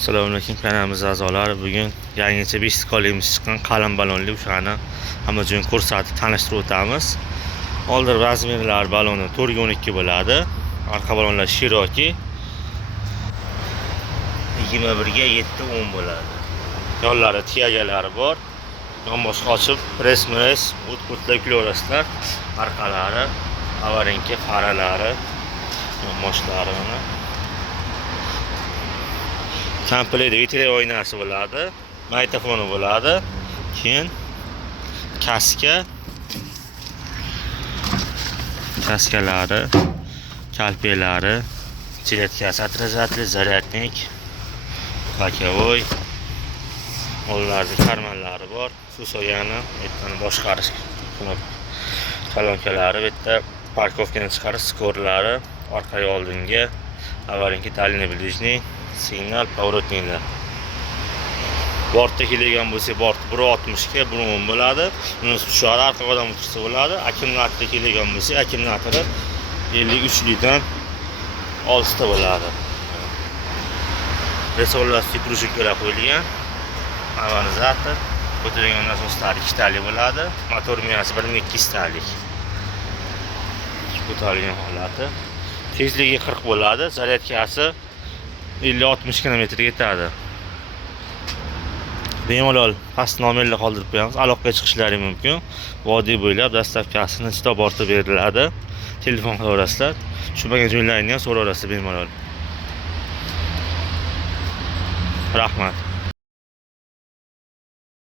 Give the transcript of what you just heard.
Assalomu alaykum kanalimiz a'zolari. Bugun yangicha 5 kolimiz chiqqan qalin balonli o'shani hammajon ko'rsatib tanishtirib o'tamiz. Oldin razmerlar baloni 4 ga 12 bo'ladi. Orqa balonlar Shiroki 21 ga 7-10 bo'ladi. Yo'llari tiyagalari bor. Yonboshqa ochib press o'tlar yuklayverasizlar. Orqalari, avarinki faralari, yonboshlarini komplekt vitray oynasi bo'ladi, magnitofoni bo'ladi, keyin kaskalari, kalpelari, jiletkasi, отражатель, zaryadnik, bakovoy, oldlarda karmanlari bor, suv soyani, bittani boshqarish kolonkalari, bitta parkovkani chiqarish skorlari, orqaga oldinga, avarinki dalini bilishni signal поворотниlar. Bortda kelgan bo'lsa, bort 1.60 ga 1.10 bo'ladi. Uni tushadi, orqaga odam o'tirsa bo'ladi. Akkumulyatorda kelgan bo'lsa, akkumulyatori 53 dan 6 ta bo'ladi. Resolvasiya krujiklar qo'yilgan. Amortizator, ko'tarilgan nasoslari 2 talik bo'ladi. Motor miyasi 1200 talik. Ko'tarilgan holati. Tezligi 40 bo'ladi, zaryadkasi 50-60 km yetadi. Bemalol past nomerlar qoldirib qo'yamiz. Aloqaga chiqishlari mumkin. Vodiy bo'ylab dastavkasini ichida bortib beriladi. Telefon qilaverasizlar. Tushunmagan joylarini ham so'raverasizlar bemalol. Rahmat.